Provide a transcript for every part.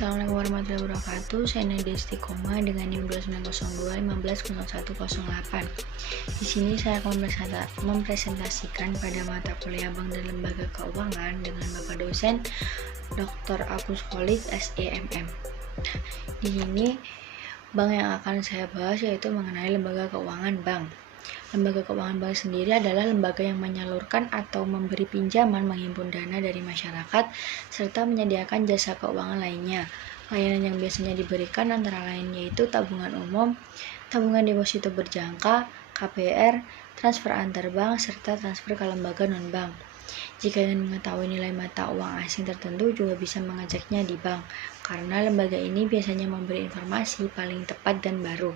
Assalamualaikum warahmatullahi wabarakatuh. Saya Nadia Istiqomah dengan NIM 2902 Di sini saya akan mempresentasikan pada mata kuliah Bank dan Lembaga Keuangan dengan Bapak dosen Dr. Agus Khalid SEMM. Di sini bank yang akan saya bahas yaitu mengenai lembaga keuangan bank. Lembaga keuangan bank sendiri adalah lembaga yang menyalurkan atau memberi pinjaman, menghimpun dana dari masyarakat, serta menyediakan jasa keuangan lainnya. Layanan yang biasanya diberikan antara lain yaitu tabungan umum, tabungan deposito berjangka, KPR, transfer antar bank, serta transfer ke lembaga non-bank. Jika ingin mengetahui nilai mata uang asing tertentu juga bisa mengajaknya di bank, karena lembaga ini biasanya memberi informasi paling tepat dan baru.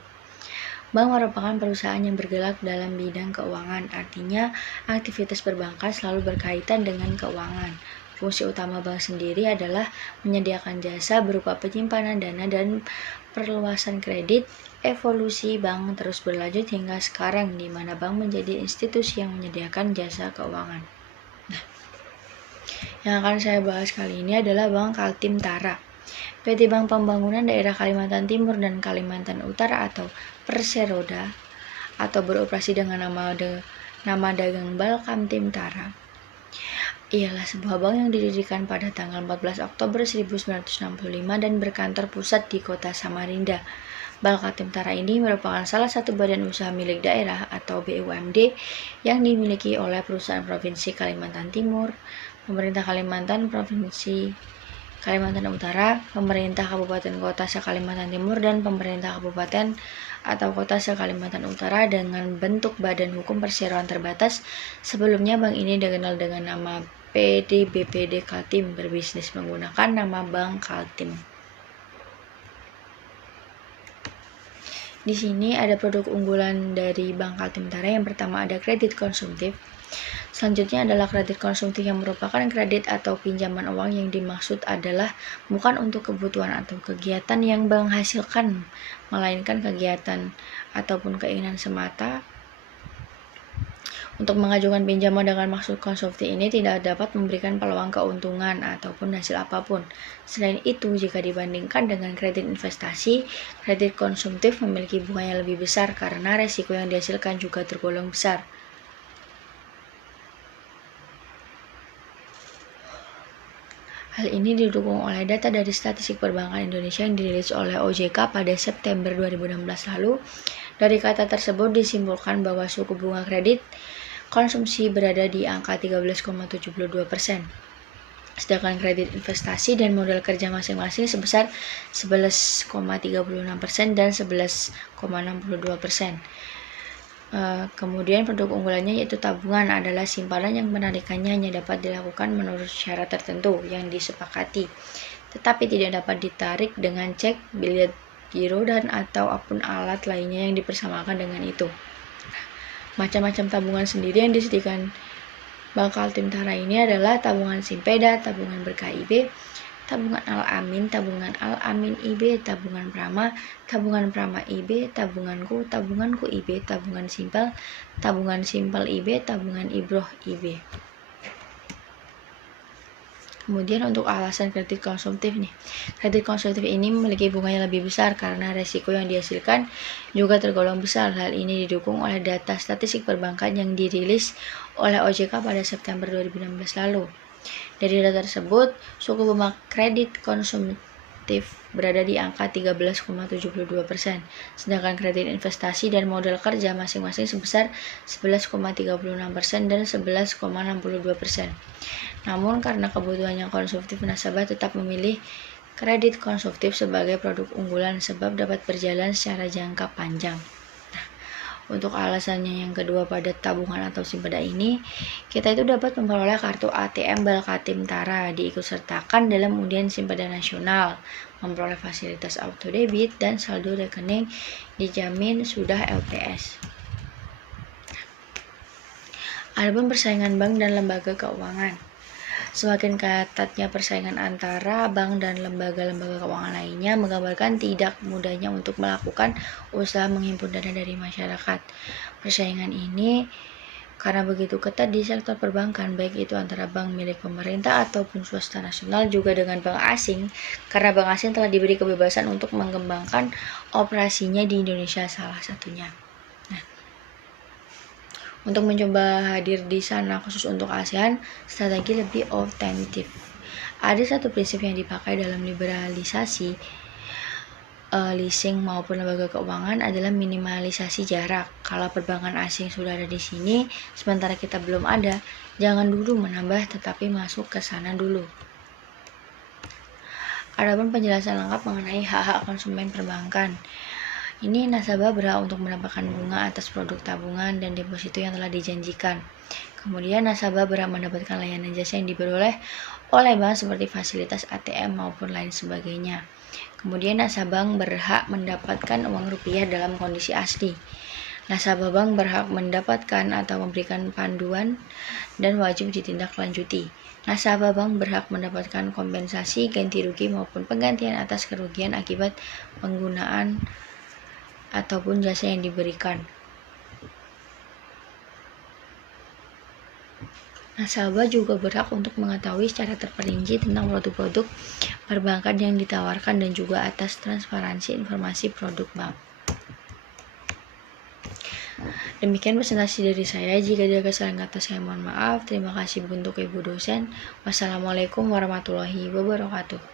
Bank merupakan perusahaan yang bergerak dalam bidang keuangan, artinya aktivitas perbankan selalu berkaitan dengan keuangan. Fungsi utama bank sendiri adalah menyediakan jasa berupa penyimpanan dana dan perluasan kredit. Evolusi bank terus berlanjut hingga sekarang, di mana bank menjadi institusi yang menyediakan jasa keuangan. Yang akan saya bahas kali ini adalah Bank Kaltim Tara. PT Bank Pembangunan Daerah Kalimantan Timur dan Kalimantan Utara atau Perseroda atau beroperasi dengan nama dagang Bank Kaltim Tara ialah sebuah bank yang didirikan pada tanggal 14 Oktober 1965 dan berkantor pusat di kota Samarinda. Bank Kaltim Tara ini merupakan salah satu badan usaha milik daerah atau BUMD yang dimiliki oleh perusahaan Provinsi Kalimantan Timur, Pemerintah Kalimantan Provinsi Kalimantan Utara, Pemerintah Kabupaten Kota se-Kalimantan Timur, dan Pemerintah Kabupaten atau Kota se-Kalimantan Utara dengan bentuk badan hukum perseroan terbatas. Sebelumnya bank ini dikenal dengan nama PT BPD Kaltim, berbisnis menggunakan nama Bank Kaltim. Di sini ada produk unggulan dari Bank Kaltim Tara. Yang pertama ada kredit konsumtif. Selanjutnya adalah kredit konsumtif yang merupakan kredit atau pinjaman uang yang dimaksud adalah bukan untuk kebutuhan atau kegiatan yang bank hasilkan, melainkan kegiatan ataupun keinginan semata. Untuk mengajukan pinjaman dengan maksud konsumtif ini tidak dapat memberikan peluang keuntungan ataupun hasil apapun. Selain itu, jika dibandingkan dengan kredit investasi, kredit konsumtif memiliki bunga yang lebih besar karena resiko yang dihasilkan juga tergolong besar. Hal ini didukung oleh data dari Statistik Perbankan Indonesia yang dirilis oleh OJK pada September 2016 lalu. Dari kata tersebut disimpulkan bahwa suku bunga kredit konsumsi berada di angka 13,72%. Sedangkan kredit investasi dan modal kerja masing-masing sebesar 11,36% dan 11,62%. Kemudian produk unggulannya yaitu tabungan adalah simpanan yang penarikannya hanya dapat dilakukan menurut syarat tertentu yang disepakati, tetapi tidak dapat ditarik dengan cek, bilet giro, dan atau akun alat lainnya yang dipersamakan dengan itu. Macam-macam tabungan sendiri yang disediakan Bank Kaltim Tara ini adalah tabungan Simpeda, tabungan Berkah-IB, tabungan Al-Amin, tabungan Al-Amin IB, tabungan Prama IB, tabunganku IB, tabungan Simpel IB, tabungan Ibroh IB. Kemudian untuk alasan kredit konsumtif nih. Kredit konsumtif ini memiliki bunga yang lebih besar karena resiko yang dihasilkan juga tergolong besar. Hal ini didukung oleh data statistik perbankan yang dirilis oleh OJK pada September 2016 lalu. Dari data tersebut, suku bunga kredit konsumtif berada di angka 13,72%, sedangkan kredit investasi dan modal kerja masing-masing sebesar 11,36% dan 11,62%. Namun karena kebutuhan yang konsumtif, nasabah tetap memilih kredit konsumtif sebagai produk unggulan sebab dapat berjalan secara jangka panjang. Untuk alasannya yang kedua pada tabungan atau Simpeda ini, kita itu dapat memperoleh kartu ATM Bank Kaltim Tara, diikutsertakan dalam undian Simpeda Nasional, memperoleh fasilitas auto debit dan saldo rekening dijamin sudah LPS. Adapun persaingan bank dan lembaga keuangan. Semakin ketatnya persaingan antara bank dan lembaga-lembaga keuangan lainnya menggambarkan tidak mudahnya untuk melakukan usaha menghimpun dana dari masyarakat. Persaingan ini Karena begitu ketat di sektor perbankan, baik itu antara bank milik pemerintah ataupun swasta nasional juga dengan bank asing, karena bank asing telah diberi kebebasan untuk mengembangkan operasinya di Indonesia salah satunya. Nah, untuk mencoba hadir di sana khusus untuk ASEAN, strategi lebih otentik. Ada satu prinsip yang dipakai dalam liberalisasi leasing maupun lembaga keuangan adalah minimalisasi jarak. Kalau perbankan asing sudah ada di sini, sementara kita belum ada, jangan dulu menambah tetapi masuk ke sana dulu. Adapun penjelasan lengkap mengenai hak-hak konsumen perbankan. Ini nasabah berhak untuk mendapatkan bunga atas produk tabungan dan deposito yang telah dijanjikan. Kemudian nasabah berhak mendapatkan layanan jasa yang diperoleh oleh bank seperti fasilitas ATM maupun lain sebagainya. Kemudian nasabah berhak mendapatkan uang rupiah dalam kondisi asli. Nasabah bank berhak mendapatkan atau memberikan panduan dan wajib ditindaklanjuti. Nasabah bank berhak mendapatkan kompensasi, ganti rugi maupun penggantian atas kerugian akibat penggunaan ataupun jasa yang diberikan. Nasabah juga berhak untuk mengetahui secara terperinci tentang produk-produk perbankan yang ditawarkan dan juga atas transparansi informasi produk bank. Demikian presentasi dari saya. Jika ada kesalahan kata saya mohon maaf. Terima kasih untuk Ibu dosen. Wassalamualaikum warahmatullahi wabarakatuh.